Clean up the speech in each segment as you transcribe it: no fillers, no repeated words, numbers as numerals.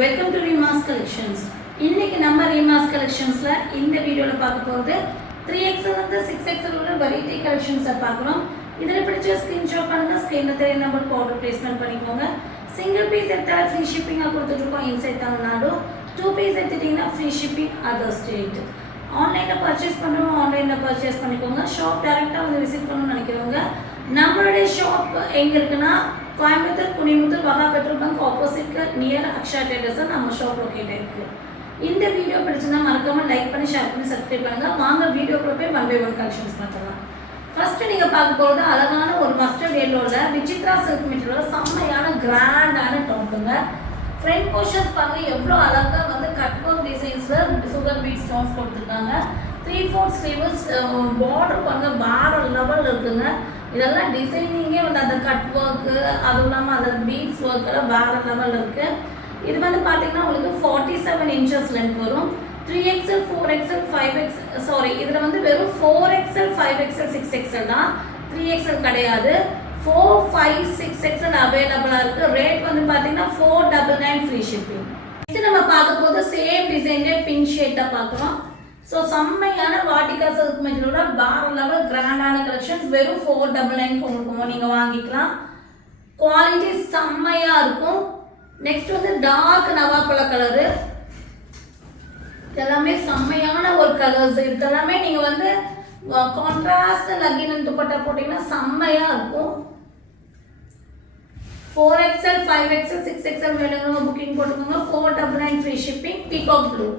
Welcome to ரீமாஸ் collections. இன்னைக்கு நம்ம ரீமாஸ் கலெக்ஷன்ஸ்ல இந்த வீடியோல பார்க்க போறது 3XL வந்து 6XL உள்ள வெரைட்டி கலெக்ஷன்ஸை பார்க்குறோம். இதில் பிடிச்ச ஸ்கிரீன்ஷாட் பண்ணுங்க, ஸ்கிரீன்ல தெரிய நம்பருக்கு ஆர்டர் பிளேஸ்மெண்ட் பண்ணிக்கோங்க. சிங்கிள் பீஸ் எடுத்தால் ஃப்ரீ ஷிப்பிங்காக கொடுத்துட்ருக்கோம் இன்சைட் தமிழ்நாடு. 2 பீஸ் எடுத்துட்டிங்கன்னா ஃப்ரீ ஷிப்பிங் அதர் ஸ்டேட். ஆன்லைனில் பர்ச்சேஸ் பண்ணுறோம், ஆன்லைனில் பர்ச்சேஸ் பண்ணிக்கோங்க. ஷாப் டேரெக்டாக வந்து விசிட் பண்ணணும்னு நினைக்கிறவங்க நம்மளுடைய ஷாப் எங்கே இருக்குன்னா கோயம்புத்தூர் குனிமுத்தூர் வகா பெட்ரோல் பங்க் ஆப்போசிட்க்கு நியர் அக்ஷயா ட்ரேடர்ஸ் நம்ம ஷாப் லொக்கேட் இருக்குது. இந்த வீடியோ பிடிச்சிருந்தா மறக்காமல் லைக் பண்ணி ஷேர் பண்ணி சப்ஸ்கிரைப் பண்ணுங்கள். வாங்க வீடியோக்குள்ள போய் 1 by 1 கலெக்ஷன்ஸ் பார்க்கலாம். ஃபர்ஸ்ட் நீங்கள் பார்க்க போகிறது அழகான ஒரு மஸ்டர்ட் எல்லோவில் விசித்ரா சில்க் மெட்டீரியல் செம்மையான கிராண்டான டாப்புங்க. ஃப்ரண்ட் போர்ஷன்ஸ் பாருங்க எவ்வளோ அழகாக வந்து கட் ஒர்க் டிசைன்ஸில் சுகர் பீட் ஸ்டோன்ஸ் கொடுத்துருக்காங்க. 3/4 ஸ்லீவ்ஸ் பார்டர் பாருங்க வேற லெவல் இருக்குங்க. இதெல்லாம் டிசைனிங்கே வந்து அந்த கட் ஒர்க்கு அதுவும் இல்லாமல் அதில் பீட்ஸ் ஒர்க்கெல்லாம் வேறு லெவல் இருக்குது. இது வந்து பார்த்தீங்கன்னா உங்களுக்கு 47 inches லென்த் வரும். 3XL 4XL 5XL சாரி இதில் வந்து வெறும் 4XL 5XL 6XL தான், 3XL கிடையாது. 4, 5, 6XL அவைலபிளாக இருக்குது. ரேட் வந்து பார்த்தீங்கன்னா 499 ஃப்ரீ ஷிப்பிங். நெக்ஸ்ட் நம்ம பார்க்க போது சேம் டிசைன்லேயே பிங்க் ஷேட்டாக பார்க்குறோம். ஸோ செம்மையான வாட்டிகா சில்க் மெட்டீரியலோட வேற லெவல் கிராண்டான கலெக்ஷன்ஸ் வெறும் 499 கொடுக்குமோ நீங்கள் வாங்கிக்கலாம். குவாலிட்டி செம்மையாக இருக்கும். நெக்ஸ்ட் வந்து டார்க் நவாப்பழ கலரு, எல்லாமே செம்மையான ஒரு கலர்ஸ். இதுக்கெல்லாமே நீங்கள் வந்து கான்ட்ராஸ்ட் லக்கின் துப்பட்டா போட்டிங்கன்னா செம்மையாக இருக்கும். 4XL 5XL 6XL வேணுங்க புக்கிங் போட்டுக்கோங்க. 499 free shipping. Peacock blue.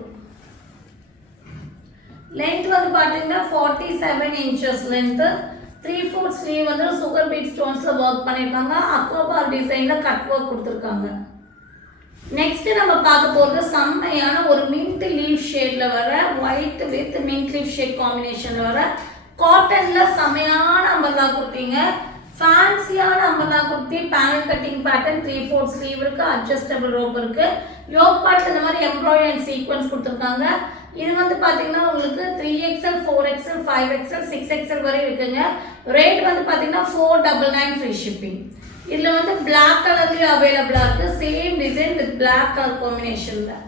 Length வந்து பார்த்தீங்கன்னா 47 inches லென்த்து. 3/4 ஸ்லீவ் வந்து சுகர் பீட் ஸ்டோன்ஸில் ஒர்க் பண்ணியிருக்காங்க. அக்ரோபார் டிசைனில் கட் ஒர்க் கொடுத்துருக்காங்க. நெக்ஸ்ட் நம்ம பார்க்க போகிறது செம்மையான ஒரு மின்ட் லீஃப் ஷேடில் வர white with mint leaf shade காம்பினேஷனில் வர காட்டனில் செம்மையான அம்பர்லா குர்த்திங்க. ஃபேன்சியான umbrella kurti, panel cutting pattern, 3/4 sleeve இருக்குது, அட்ஜஸ்டபிள் ரோப் இருக்குது. யோக் பார்ட் இந்த மாதிரி எம்ப்ராய்டரி அண்ட் சீக்வன்ஸ் கொடுத்துருக்காங்க. இது வந்து பார்த்தீங்கன்னா உங்களுக்கு 3XL 4XL 5XL 6XL வரை இருக்குங்க. ரேட் வந்து பார்த்தீங்கன்னா 499 ஃப்ரீ ஷிப்பிங். இதில் வந்து பிளாக் கலர்லேயும் அவைலபிளாக இருக்குது. Same design with black colour காம்பினேஷனில்.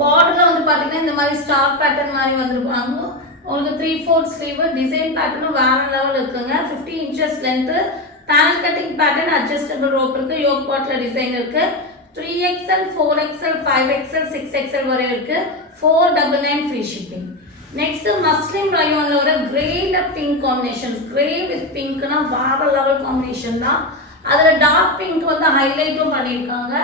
பார்டரில் வந்து பார்த்தீங்கன்னா இந்த மாதிரி ஸ்டார் பேட்டர்ன் மாதிரி வந்துருப்பாங்க. உங்களுக்கு 3/4 ஸ்லீவ் டிசைன் பேட்டர்னும் வேற லெவல் இருக்குங்க. 50 inches length, panel cutting pattern, adjustable rope இருக்குது, யோக் பாட்டில் டிசைன் இருக்குது. 3XL 4XL 5XL 6XL வரை இருக்கு. 499 ஃப்ரீ ஷிப்பிங். நெக்ஸ்ட் மஸ்லின் ரயோன்ல ஒரு கிரேல பிங்க் காம்பினேஷன். கிரே வித் பிங்க்னா வேற லெவல் காம்பினேஷன் தான். அதில் டார்க் பிங்க் வந்து ஹைலைட்டும் பண்ணியிருக்காங்க.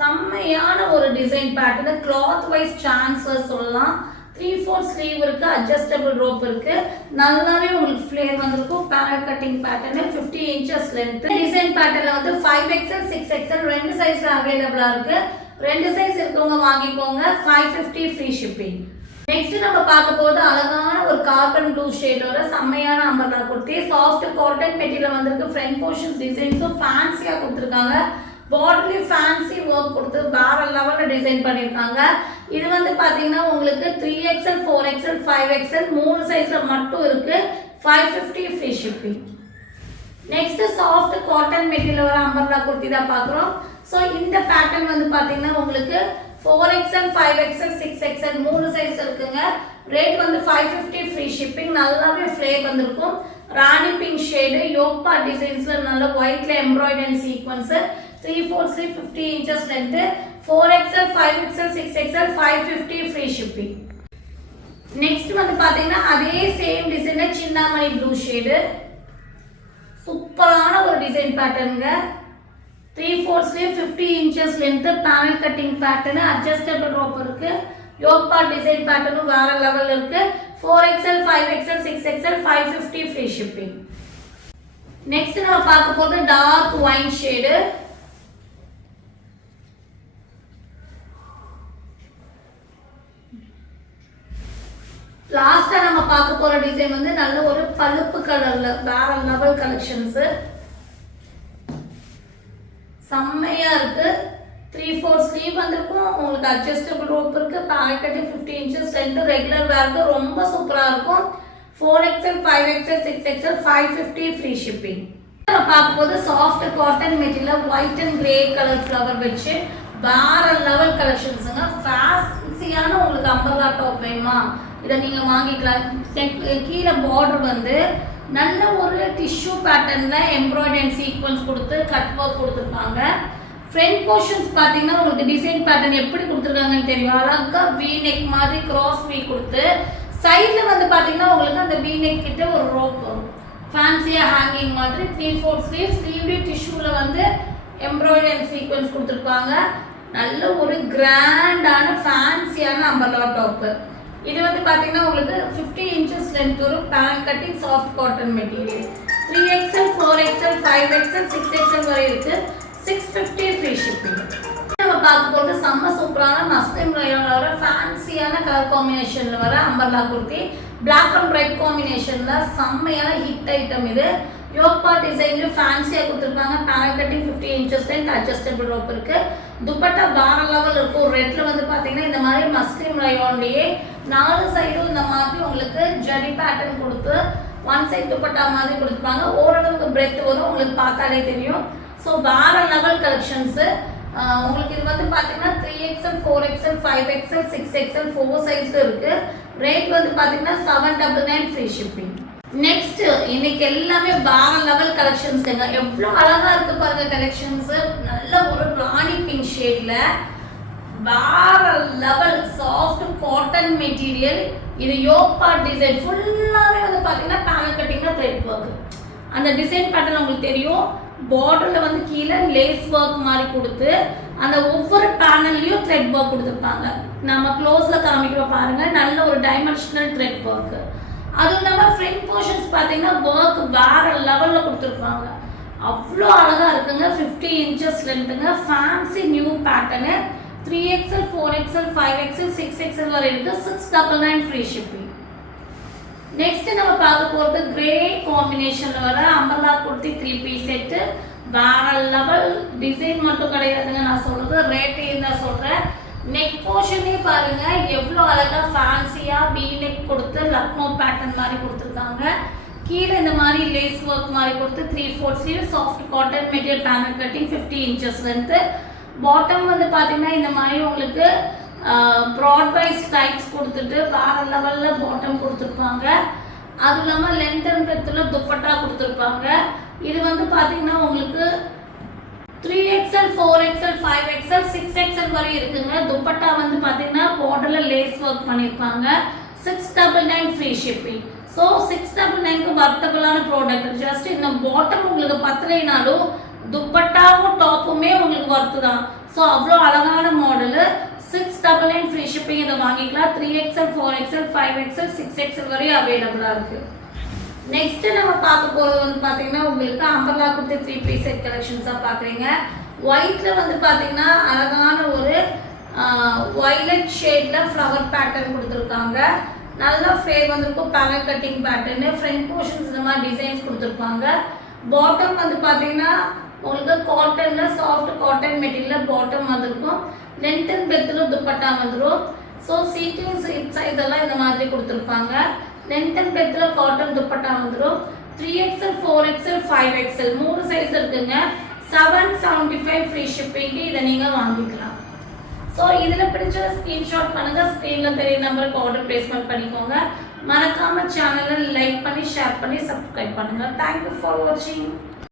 செம்மையான ஒரு design pattern. Cloth wise chances சொல்லலாம். 3/4 ஸ்லீவ் இருக்கு, அட்ஜஸ்டபிள் ரோப் இருக்கு. நல்லாவே உங்களுக்கு ஃபிளேர் வந்திருக்கும். Panel cutting pattern 50 inches length. Design பேட்டர்ன்ல வந்து 5XL 6XL ரெண்டு சைஸ்ல அவைலபிளா இருக்கு. ரெண்டு சைஸ் இருக்கவங்க வாங்கிக்கோங்க. 550 ஃப்ரீ ஷிப்பிங். நெக்ஸ்ட் நம்ம பார்க்க போது அழகான ஒரு கார்பன் ப்ளூ ஷேடோட செம்மையான umbrella kurti. Soft cotton material வந்திருக்கு. ஃப்ரண்ட் போர்ஷன் டிசைன்ஸும் ஃபேன்சியா கொடுத்துருக்காங்க. பார்டர்லி ஃபேன்சி ஒர்க் கொடுத்து வேற லெவலில் டிசைன் பண்ணியிருக்காங்க. இது வந்து பார்த்தீங்கன்னா உங்களுக்கு 3XL 4XL 5XL 3 சைஸில் மட்டும் இருக்கு. 550 free shipping. Next soft cotton material வர அம்பர்லா குர்த்தி தான் பார்க்குறோம். ஸோ இந்த பேட்டர்ன் வந்து பார்த்தீங்கன்னா உங்களுக்கு 4XL 5XL 6XL 3 சைஸ் இருக்குங்க. ரேட் வந்து 550 ஃப்ரீ ஷிப்பிங். நல்லாவே ஃப்ளேர் வந்திருக்கும். Rani pink shade, yoke part டிசைன்ஸில் நல்ல ஒயிட்ல embroidery sequence. 3/4 sleeve 50 inches length. 4XL 5XL 6XL 550 free shipping. Next வந்து பார்த்தீங்கன்னா அதே சேம் டிசைனில் சின்னாமணி ப்ளூ ஷேடு. சூப்பரான ஒரு டிசைன் பேட்டர்னுங்க. 3/4 sleeve 50 inches length, panel cutting pattern, adjustable rope இருக்கு. யோக் பார்ட் டிசைன் பேட்டர்னும் வேற லெவல் இருக்கு. 4XL 5XL 6XL 550 free shipping. Next நம்ம பார்க்க போது டார்க் ஒயின் ஷேடு. லாஸ்டா நம்ம பார்க்க போற டிசைன் வந்து நல்ல ஒரு பழுப்பு கலர்ல வேற லெவல் கலெக்ஷன்ஸ். செம்மையா இருக்கு. 3/4 ஸ்லீவ் வந்திருக்கும். உங்களுக்கு அட்ஜஸ்டபிள் ரோப் இருக்கு. Panel cutting 50 inches length. Regular வேருக்கு ரொம்ப சூப்பரா இருக்கும். 4XL 5XL 6XL 550 free shipping. நம்ம பார்க்கும்போது soft cotton material white and grey colour flower வச்சு வேற லெவல் கலெக்ஷன்ஸுங்க. ஃபேன்சியான உங்களுக்கு அம்பர்லா டாப் வேணுமா, இதை நீங்கள் வாங்கிக்கலாம். கீழே பார்டர் வந்து நல்ல ஒரு டிஷ்யூ பேட்டர்னில் எம்ப்ராய்டரி அண்ட் சீக்வன்ஸ் கொடுத்து கட் ஒர்க் கொடுத்துருப்பாங்க. ஃப்ரண்ட் போர்ஷன்ஸ் பார்த்தீங்கன்னா உங்களுக்கு டிசைன் பேட்டர்ன் எப்படி கொடுத்துருக்காங்கன்னு தெரியும். அழகாக வி நெக் மாதிரி கிராஸ் வி கொடுத்து சைடில் வந்து பார்த்தீங்கன்னா உங்களுக்கு அந்த வி நெக் கிட்ட ஒரு ரோப் வரும். ஃபேன்சியாக ஹேங்கிங் மாதிரி 3/4 ஸ்லீவ் ஸ்லீவ்லி டிஷ்யூவில் வந்து எம்ப்ராய்டரி அண்ட் சீக்வன்ஸ் கொடுத்துருப்பாங்க. நல்ல ஒரு கிராண்டான ஃபேன்சியான அம்பர்லா டாப்பு. இது வந்து பார்த்தீங்கன்னா உங்களுக்கு 50 inches லென்த் வரும். Pant cutting soft cotton material. 3XL 4XL 5XL 6XL வரை இருக்குது. 650 ஃப்ரீ ஷிப்பிங். நம்ம பார்க்க போகிறது செம்ம சூப்பரான மஸ்லின் ரயானில் வர ஃபேன்சியான கலர் காம்பினேஷனில் வர umbrella kurti. Black and white காம்பினேஷனில் செம்மையான ஹிட் ஐட்டம் இது. யோக்பா டிசைன்லையும் ஃபேன்சியாக கொடுத்துருப்பாங்க. Panel cutting 50 inches length adjustable rope இருக்குது. துப்பட்டா வேற லெவல் இருக்கும். ரெட்டில் வந்து பார்த்தீங்கன்னா இந்த மாதிரி மஸ்லின் ரயான்லேயே 4 சைடும் இந்த மாதிரி உங்களுக்கு ஜரி பேட்டர்ன் கொடுத்து 1 சைடு துப்பட்டா மாதிரி கொடுத்துருப்பாங்க. ஓரளவுக்கு பிரெத் வரும், உங்களுக்கு பார்த்தாலே தெரியும். ஸோ வேற லெவல் கலெக்ஷன்ஸு. உங்களுக்கு இது வந்து பார்த்தீங்கன்னா 3XL 4XL 5XL 6XL 4 சைஸில் இருக்குது. ரேட் வந்து பார்த்தீங்கன்னா 799 ஃப்ரீ ஷிப்பிங். நெக்ஸ்ட் இன்னைக்கு எல்லாமே வேற லெவல் கலெக்ஷன்ஸ்ங்க. எவ்வளோ அழகா இருக்கு பாருங்க கலெக்ஷன்ஸ். நல்ல ஒரு ராணி பிங்க் ஷேட்ல வேற லெவல் சாஃப்ட் காட்டன் மெட்டீரியல். இது யோக்பா டிசைன் ஃபுல்லாவே வந்து பார்த்தீங்கன்னா பேனல் கட்டிங்னா த்ரெட் ஒர்க். அந்த டிசைன் பேட்டர்ன் உங்களுக்கு தெரியும். பார்டரில் வந்து கீழே லேஸ் ஒர்க் மாதிரி கொடுத்து அந்த ஒவ்வொரு பேனல்லையும் த்ரெட் ஒர்க் கொடுத்துருப்பாங்க. நம்ம க்ளோஸில் காமிக்கிறோம் பாருங்க. நல்ல ஒரு டைமென்ஷனல் த்ரெட் ஒர்க். அதுவும் இல்லாமல் ஃப்ரண்ட் போர்ஷன்ஸ் பார்த்தீங்கன்னா ஒர்க் வேற லெவலில் கொடுத்துருப்பாங்க. அவ்வளோ அழகாக இருக்குங்க. 50 inches லென்த்துங்க. Fancy new pattern. 3XL 4XL 5XL 6XL வரை இருக்குது. 699 ஃப்ரீ ஷிப்பிங். நெக்ஸ்ட் நம்ம பார்க்க போகிறது கிரே காம்பினேஷனில் வர அம்பர்லா குர்த்தி 3 பீஸ் செட்டு. வேற லெவல் டிசைன் மட்டும் கிடையாதுங்க நான் சொல்கிறது, ரேட்டையும் தான் சொல்கிறேன். நெக் போர்ஷனே பாருங்க எவ்வளோ அழகாக ஃபேன்சியாக பி நெக் கொடுத்து லக்னோ பேட்டர்ன் மாதிரி கொடுத்துருக்காங்க. கீழே இந்த மாதிரி லேஸ் ஒர்க் மாதிரி கொடுத்து 3/4 sleeve soft cotton material panel cutting 50 inches length. Bottom வந்து பார்த்தீங்கன்னா இந்த மாதிரி உங்களுக்கு ப்ராட்வைஸ் டைப்ஸ் கொடுத்துட்டு வேற லெவலில் பாட்டம் கொடுத்துருப்பாங்க. அது இல்லாமல் லென்த் அண்ட் பிரெத்தில் துப்பட்டா கொடுத்துருப்பாங்க. இது வந்து பார்த்தீங்கன்னா உங்களுக்கு 3XL 4XL 5XL 6XL வரை இருக்குங்க. துப்பட்டா வந்து பார்த்தீங்கன்னா பார்டரில் லேஸ் ஒர்க் பண்ணியிருப்பாங்க. 699 ஃப்ரீ ஷிப்பிங். ஸோ 699க்கு வர்த்தபிளான ப்ராடக்ட். ஜஸ்ட் இந்த பாட்டம் உங்களுக்கு பத்தலைனாலும் துப்பட்டாவும் டாப்புமே உங்களுக்கு வர்த்து தான். ஸோ அவ்வளோ அழகான மாடலு. 699 free shipping. இதை வாங்கிக்கலாம். 3XL 4XL 5XL 6XL வரையும் அவைலபிளாக இருக்குது. நெக்ஸ்ட் நம்ம பார்க்க போகிறது வந்து பார்த்தீங்கன்னா உங்களுக்கு அம்பர்லா குர்த்தி 3 பீஸ் செட் கலெக்ஷன்ஸாக பார்க்குறீங்க. ஒயிட்ல வந்து பார்த்தீங்கன்னா அழகான ஒரு வயலட் ஷேடில் ஃப்ளவர் பேட்டர்ன் கொடுத்துருக்காங்க. நல்லா ஃப்ளேர் வந்திருக்கும். Panel cutting pattern. Front portions இந்த மாதிரி டிசைன்ஸ் கொடுத்துருப்பாங்க. பாட்டம் வந்து பார்த்தீங்கன்னா உங்களுக்கு காட்டனில் சாஃப்ட் காட்டன் மெட்டீரியலில் பாட்டம் வந்திருக்கும். லென்த் அண்ட் பிரெத்தில் துப்பட்டா வந்துடும். ஸோ சீட்டிங் சைஸ் எல்லாம் இந்த மாதிரி கொடுத்துருப்பாங்க. லென்த் அண்ட் பிரெத்தில் காட்டன் துப்பட்டா வந்துடும். 3XL 4XL 5XL 3 சைஸ் இருக்குங்க. 775 ஃப்ரீ ஷிப்பிங்க்கு இதை நீங்கள் வாங்கிக்கலாம். ஸோ இதில் பிடிச்ச ஸ்க்ரீன்ஷாட் பண்ணுங்கள். ஸ்க்ரீனில் தெரிய நம்பருக்கு ஆர்டர் பிளேஸ்மெண்ட் பண்ணிக்கோங்க. மறக்காமல் சேனலை லைக் பண்ணி ஷேர் பண்ணி சப்ஸ்கிரைப் பண்ணுங்கள். தேங்க்யூ ஃபார் வாட்சிங்.